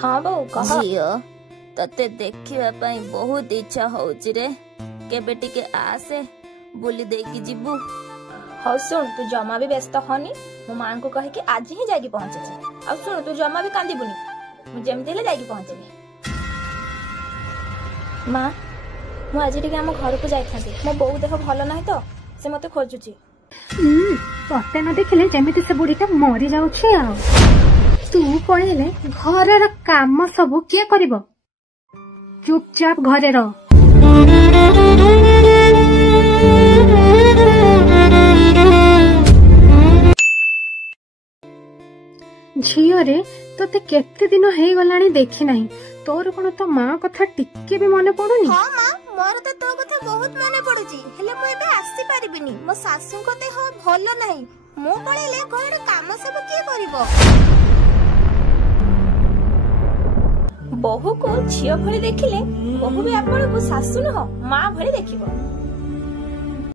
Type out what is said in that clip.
हाँ बो कह झियो तते देखिबा पई बहुत इच्छा होउची रे केबे टिके आसे बुली देकी जिबू। हाँ सुन तू जमा भी व्यस्त हनी मो मां को कहे कि आज ही जाके पहुंचे। आ सुन तू जमा भी कांदीबुनी मु जेमती हेले जाके पहुंचेबी। मां मु आज टिके हम घर को जाइथांती मो बोउ देह भलो नाही तो से मते खोजुची। तते न देखले जेमिति से बुढ़ीटा मरी जाउछि आ तू पळेले घरर काम सब किए करिवो चुपचाप घरे रह। झियो रे तोते केते दिन हे गलाणी देखि नाही तोर कोन तो मां कथा टिके भी मने पडुनी। हां मां मोर तो तो कथा बहुत मने पडुची हेले मु एबे आसी परिबिनी मो सासु को देह भलो नाही मु पळेले घर काम सब किए करिवो। बहु को झियो भली देखिले बहु भी आपण को सासु न मां भली देखिबो।